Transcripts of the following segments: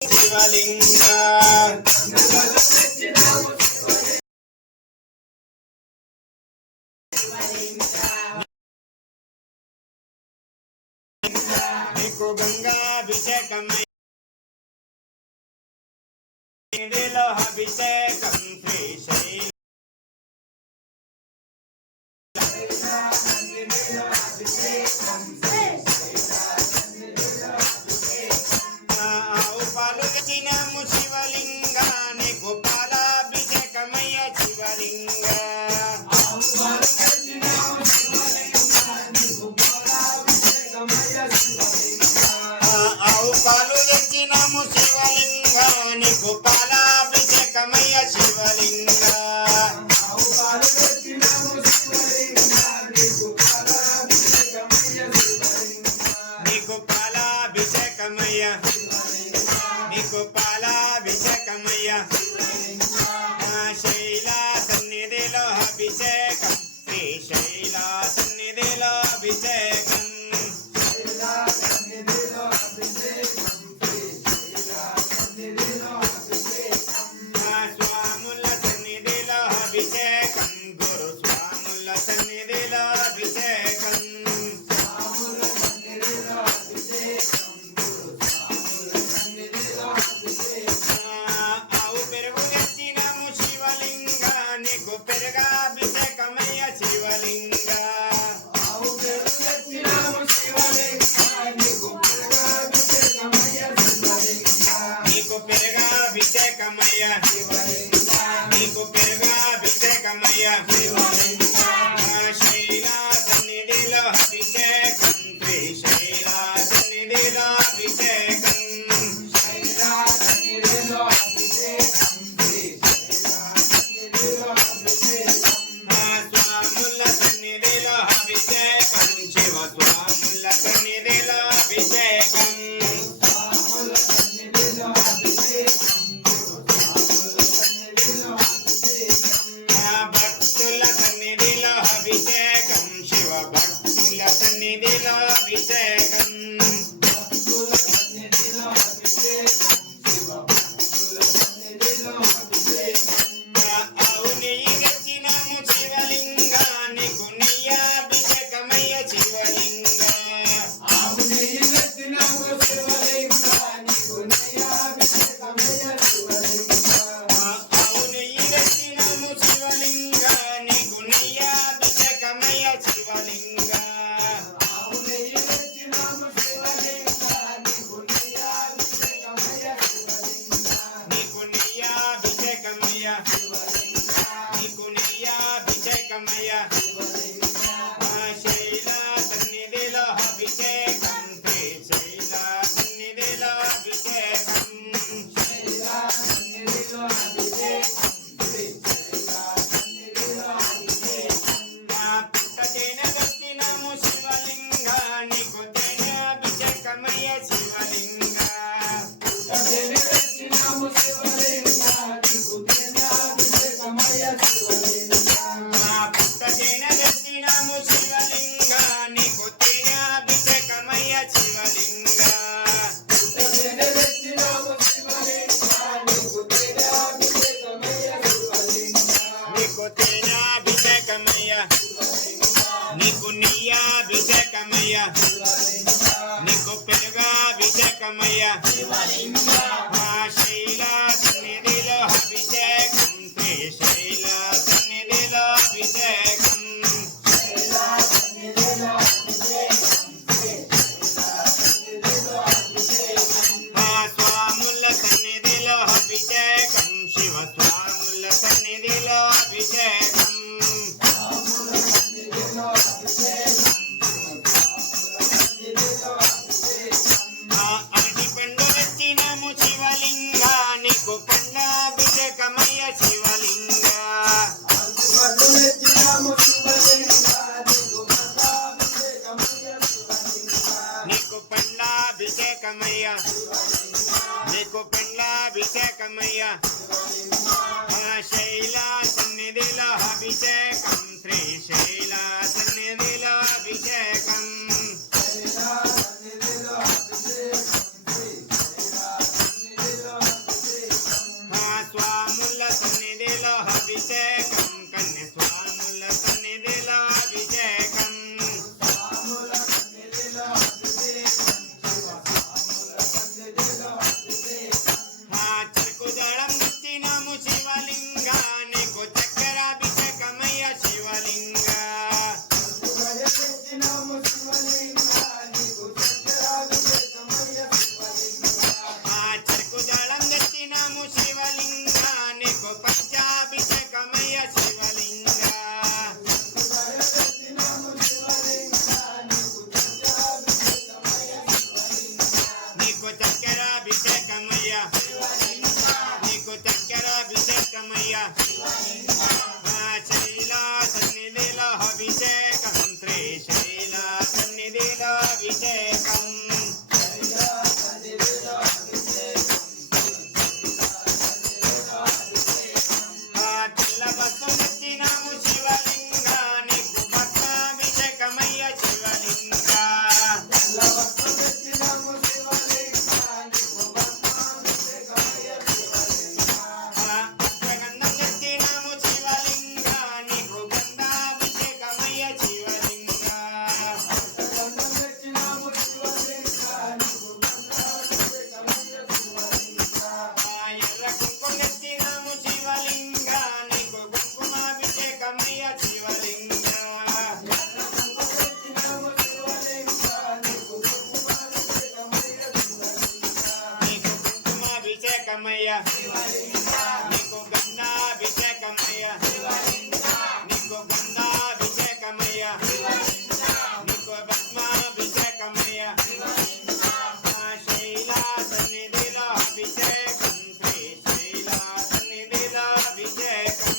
శివలింగ నీకు గంగాభిషేకమై అభిషేకం శ్రీశైల పాలు తెచ్చినాము శివలింగ నీకు పాలాభిషేకమయ్య శివలింగ ఆవు పాలు తెచ్చినాము శివలింగ నీకు పాలాభిషేకమయ్య శివలింగ నీకు పాలాభిషేకమయ్య నీకు పాలాభిషేకమయ్య శైల సన్నిధిలో అభిషేకం శ్రీశైల సన్నిధిలో అభిషేకం స్వాముల సన్నిధిలో అభిషేకం గురు స్వాముల సన్నిధిలో అభిషేకం ఆవు పెరుగు తెచ్చినాము శివలింగ నీకు పెరుగాభిషేకమయ్య శివలింగ నీకు పెరుగాభిషేకమయ్య నీకు పెరుగాభిషేకమయ్య శైల సన్నిధిలో అభిషేకం శ్రీశైల సన్నిధిలో అభిషేకం స్వాముల సన్నిధిలో అభిషేకం శివ స్వాముల సన్నిధిలో అభిషేకం భక్తుల సన్నిధిలో అభిషేకం శివ భక్తుల సన్నిధిలో అభిషేకం ఆవు నెయ్యి తెచ్చినాము శివలింగ నీకు నెయ్యాభిషేకమయ్య శివలింగ ఆవు నెయ్యి తెచ్చినాము శివలింగ నీకు నెయ్యాభిషేకమయ్య శివలింగ నీకు నెయ్యాభిషేకమయ్య నీకు నెయ్యాభిషేకమయ్య శైల సన్నిధిలో అభిషేకం శ్రీశైల సన్నిధిలో అభిషేకం పుట్ట తేనె తెచ్చినాము శివలింగ నీకు తేనాభిషేకమయ్య శివలింగ పుట్ట తేనె తెచ్చినాము శివలింగ నీకు తేనాభిషేకమయ్య శివలింగ నీకు తేనాభిషేకమయ్య నీకు నెయ్యాభిషేకమయ్య నీకు పెరుగాభిషేకమయ్య శైల సన్నిధిలో అభిషేకం శ్రీశైల సన్నిధిలో అభిషేకం స్వాముల సన్నిధిలో అభిషేకం శివ స్వాముల సన్నిధిలో అభిషేకం అరటి పండు తెచ్చినాము శివలింగ నీకు పండాభిషేకమయ్య శివలింగ నీకు పండాభిషేకమయ్య నీకు పండాభిషేకమయ్య శైల సన్నిధిలో అభిషేకమయ్య శివలింగ నీకు చక్కెరాభిషేకమయ్య నీకు చక్కెరాభిషేకమయ్య శైలా సన్నిధిలో అభిషేకం శ్రీశైల సన్నిధిలో అభిషేకం తెల్ల భక్తం తెచ్చినాము శివలింగ నీకు భక్తాభిషేకమయ్య శివలింగ అశ్వగంధం తెచ్చినాము శివలింగ నీకు గంధాభిషేకమయ్య శివలింగ ఎర్ర కుంకుమ తెచ్చినాము శివలింగ నీకు కుంకుమాభిషేకమయ్య శివలింగ నీకు కుంకుమాభిషేకమయ్య నీకు గంధాభిషేకమయ్య నీకు గంధాభిషేకమయ్య నీకు భస్మాభిషేకమయ్య శైలా సన్నిధిలో అభిషేకం శ్రీశైల సన్నిధిలో అభిషేకం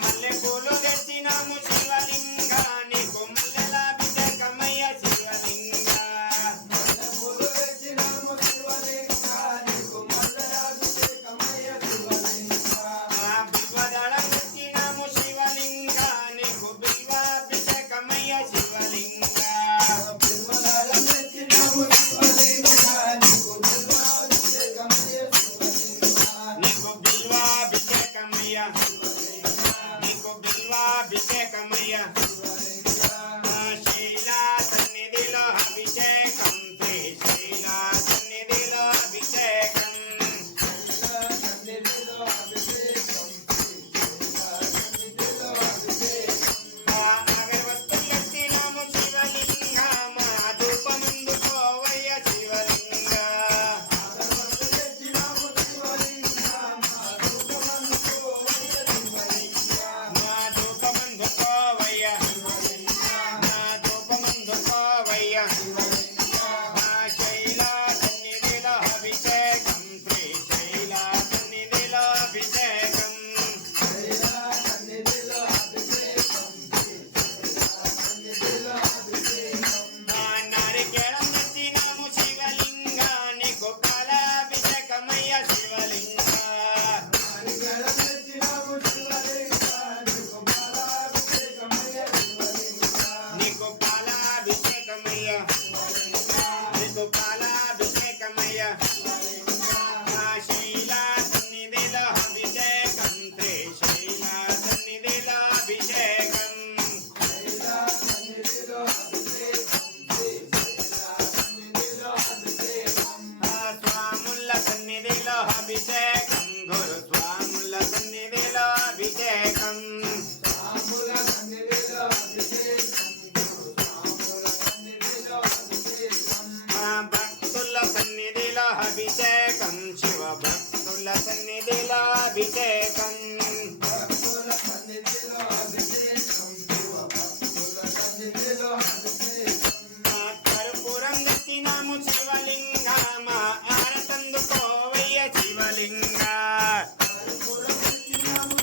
మల్లెపూలు తెచ్చినాము శివలింగ నీకు మల్లెలాభిషేకమయ్య శివలింగ బిల్వదళం తెచ్చినాము శివలింగ నీకు బిల్వాభిషేకమయ్య శివలింగ నీకు బిల్వాభిషేకమయ్య నీకు బిల్వాభిషేకమయ్య శైలా సన్నిధిలో అభిషేకం శ్రీశైల సన్నిధిలో అభిషేకం అగరబత్తులు ఎత్తినాము శివలింగ మా ధూపమందుకోవయ్య శివలింగ మా ధూపమందుకోవయ్య మా ధూపమందుకోవయ్య శైలా సన్నిధిలో అభిషేకం శ్రీశైల సన్నిధిలో అభిషేకం నారికేళం తెచ్చినాము శివలింగ నీకు పాలాభిషేకమయ్య శివలింగ నీకు పాలాభిషేకమయ్య నీకు పాలాభిషేకమయ్య శైలా సన్నిధిలో అభిషేకం శ్రీశైల సన్నిధిలో అభిషేకం స్వాముల సన్నిధిలో అభిషేకం గురు స్వాముల సన్నిధిలో అభిషేకం భక్తుల సన్నిధిలో అభిషేకం శివ భక్తుల సన్నిధిలో అభిషేకం కర్పూరం తెచ్చినాము శివలింగ మా ఆరతందుకోవయ్య శివలింగ కర్పూరం తెచ్చినాము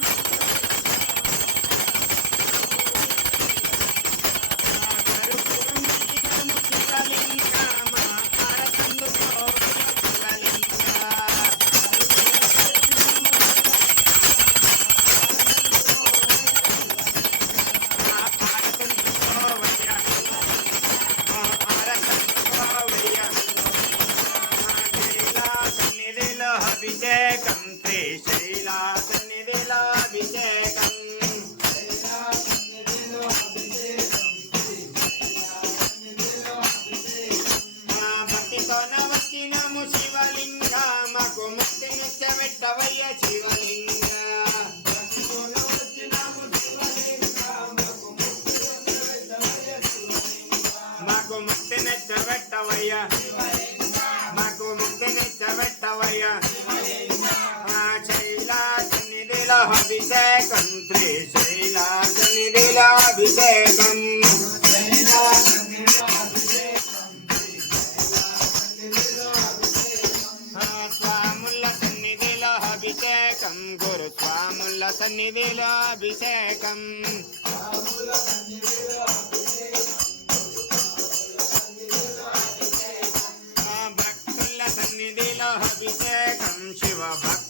శివలింగ మా ఆరతందుకోవయ్య అభిషేకం శ్రీశైల సన్నిధిలో అభిషేకం భక్తితోన వచ్చినము శివలింగ మాకు ముక్తి నిత్యమెట్టవయ్య శివలింగ మాకు ముక్తి నిత్యమెట్టవయ్య రాముల సన్నిధిలో అభిషేకం భక్తుల సన్నిధిలో అభిషేకం శివ భక్తుల